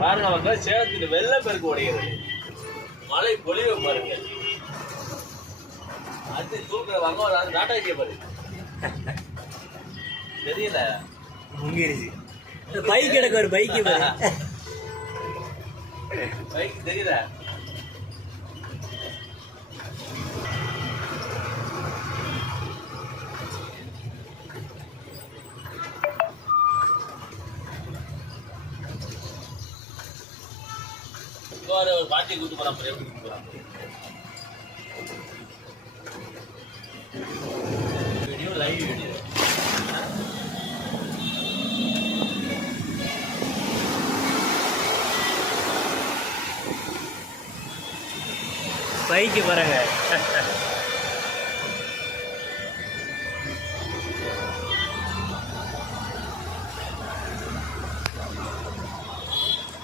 பாருங்க மக்கள், சேலத்துக்கு வெள்ளப்பெருக்கு உடைகிறது. மழை பொழிவை பாருங்க. அது தூக்குற வாங்க நாட்டாக்கிய பாருங்க. தெரியல முங்கிருச்சு. பைக் கிடக்கு, ஒரு பைக்கு பைக் தெரியல. ஒரு பாட்டி கூட்டு போறான், கூட்டு போறான். Video live video. பைக்கு பாருங்க.